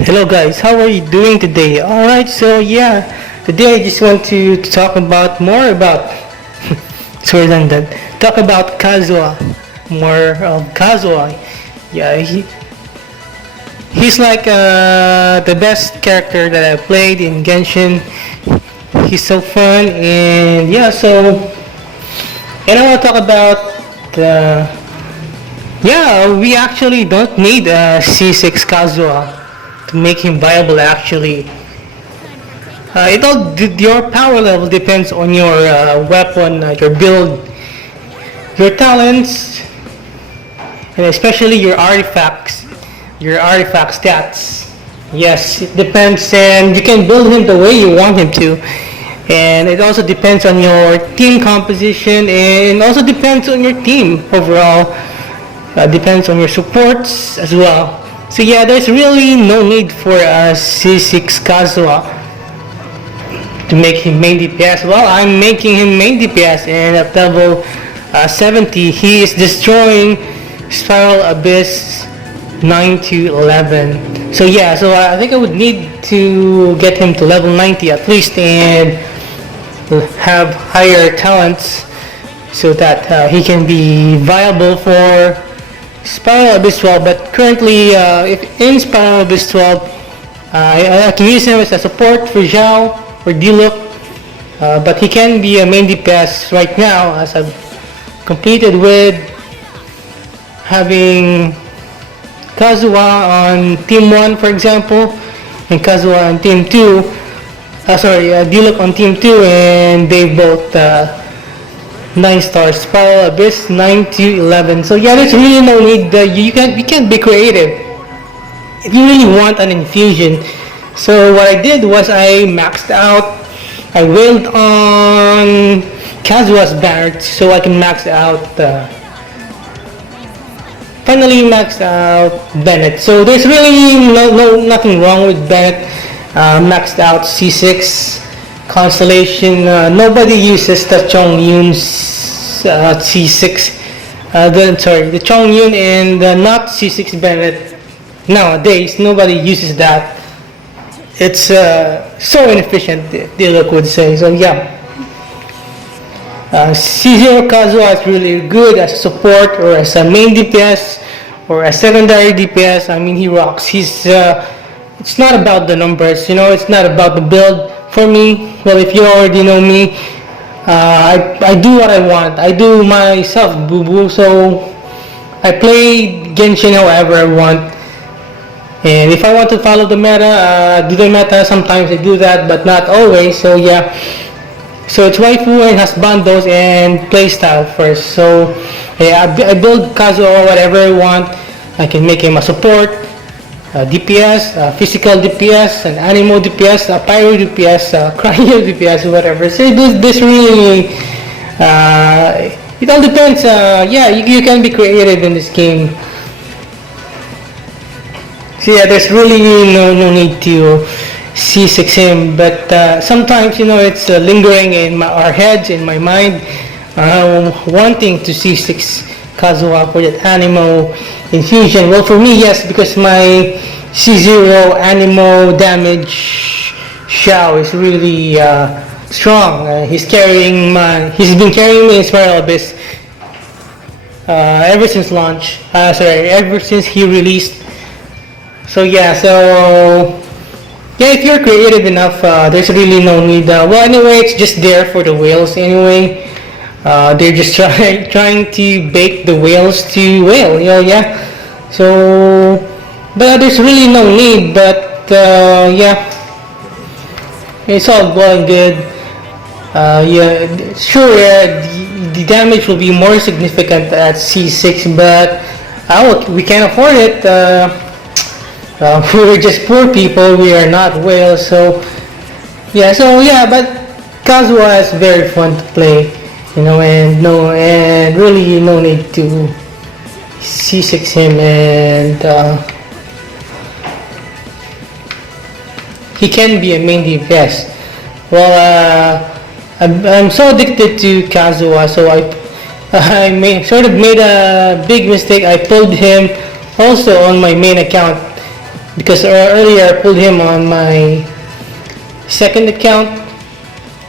Hello guys, how are you doing today? Alright, so yeah, today I just want to talk about more about sorry than that. Talk about Kazuha. More of Kazuha. Yeah, he's like the best character that I played in Genshin. He's so fun and yeah, so and I want to talk about yeah, we actually don't need a C6 Kazuha to make him viable actually. Your power level depends on your weapon, your build, your talents, and especially your artifact stats. Yes, it depends, and you can build him the way you want him to. And it also depends on your team composition, and also depends on your team overall. Depends on your supports as well. So yeah, there's really no need for a C6 Kazuha to make him main DPS. Well, I'm making him main DPS, and at level 70, he is destroying Spiral Abyss 9 to 11. So yeah, so I think I would need to get him to level 90 at least, and have higher talents so that he can be viable for Spiral Abyss 12. But currently, if in Spiral Abyss 12, I can use him as a support for Zhao or Diluc, but he can be a main DPS right now, as I've completed with having Kazuha on Team 1, for example, and Kazuha on Team 2. Diluc on Team 2, and they both 9 stars. Spiral Abyss 9 to 11. So yeah, there's really no need. You can't be creative if you really want an infusion. So what I did was I maxed out. I wailed on Kazuha's banner so I can max out. Finally maxed out Bennett. So there's really nothing wrong with Bennett. Maxed out C6 Constellation. Nobody uses the Chongyun's C6. The Chongyun and not C6 Bennett. Nowadays, nobody uses that. It's so inefficient, Diluc would say. So yeah, C0 Kazuha is really good as a support or as a main DPS or a secondary DPS. I mean, he rocks. It's not about the numbers, it's not about the build. For me, well, if you already know me, I do what I want. I do myself, boo-boo. So I play Genshin however I want. And if I want to follow the meta, do the meta, sometimes I do that, but not always. So yeah. So it's waifu and husbandos and playstyle first. So yeah, I build Kazuha whatever I want. I can make him a support, DPS, physical DPS, an animo DPS, a pyro DPS, cryo DPS, whatever. So this really, it all depends. Yeah, you can be creative in this game. So yeah, there's really no need to C6 him, but sometimes it's lingering in our heads, in my mind, wanting to C6 Kazuha for that animo infusion. Well, for me, yes, because my C0 animo damage Xiao is really strong. He's been carrying me in Spiral Abyss ever since launch. Ever since he released. So yeah, yeah, if you're creative enough, there's really no need. Well, anyway, it's just there for the whales anyway. They're just trying to bake the whales to whale, yeah. So, but there's really no need. But yeah, it's all going good. Yeah, sure, the damage will be more significant at C6, but we can't afford it. We're just poor people. We are not whales. So yeah, but Kazuha is very fun to play. And really no need to C6 him, and he can be a main DPS. Well, I'm so addicted to Kazuha, so I made a big mistake. I pulled him also on my main account because earlier I pulled him on my second account.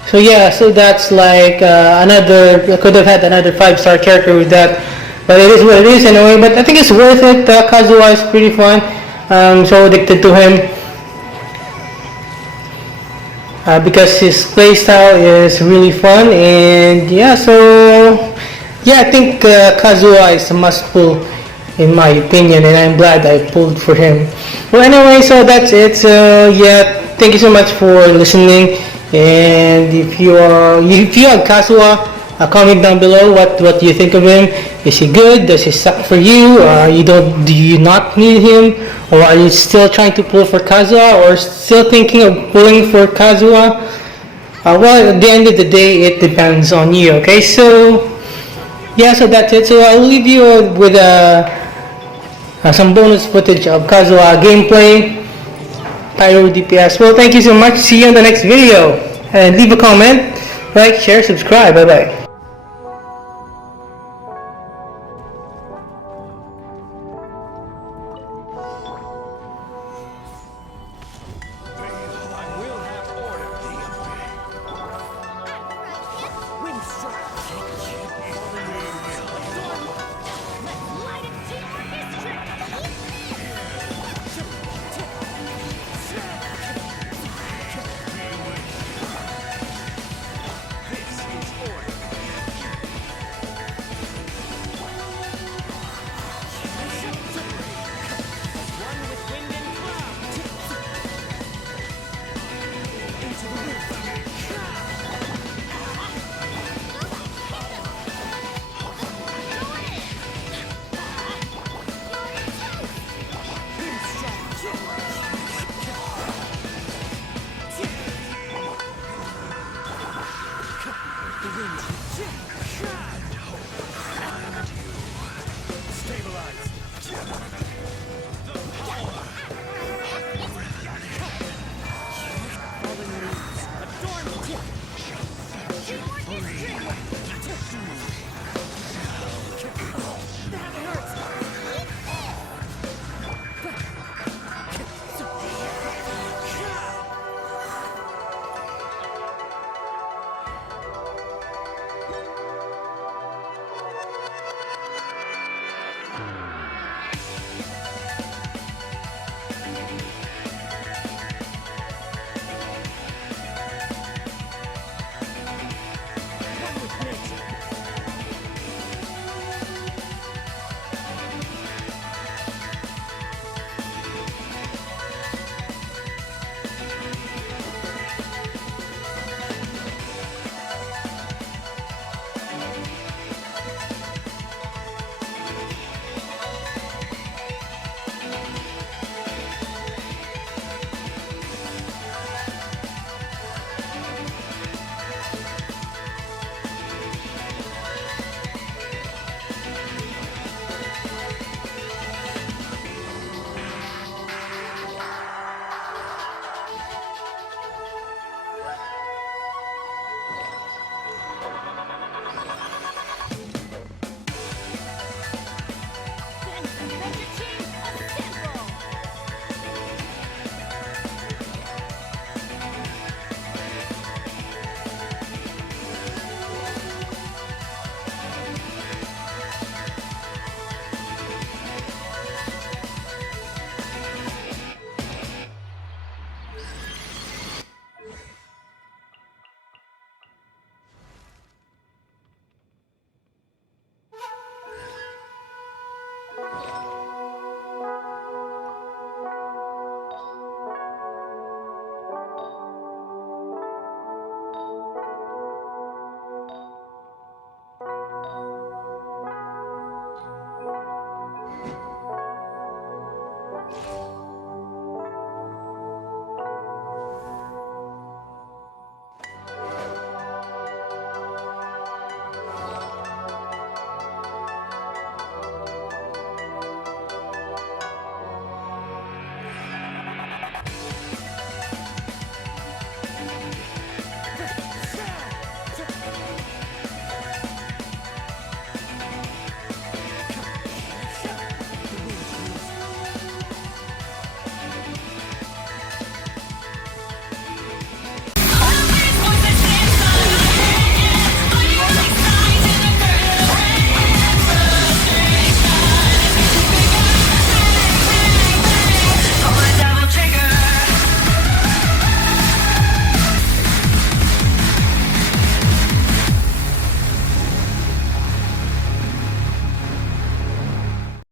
So yeah, so that's like another, I could have had another 5-star character with that, but it is what it is anyway. But I think it's worth it. Kazuha is pretty fun. I'm so addicted to him because his playstyle is really fun, and yeah, so yeah, I think Kazuha is a must pull in my opinion, and I'm glad I pulled for him. Well, anyway, so that's it. So yeah, thank you so much for listening. And if you have Kazuha, comment down below what do you think of him. Is he good? Does he suck for you? Do you not need him, or are you still trying to pull for Kazuha, or still thinking of pulling for Kazuha? Well, at the end of the day, it depends on you. Okay, so yeah, so that's it. So I'll leave you with some bonus footage of Kazuha gameplay. Pyro DPS. Well, thank you so much. See you in the next video. And leave a comment, like, share, subscribe. Bye bye.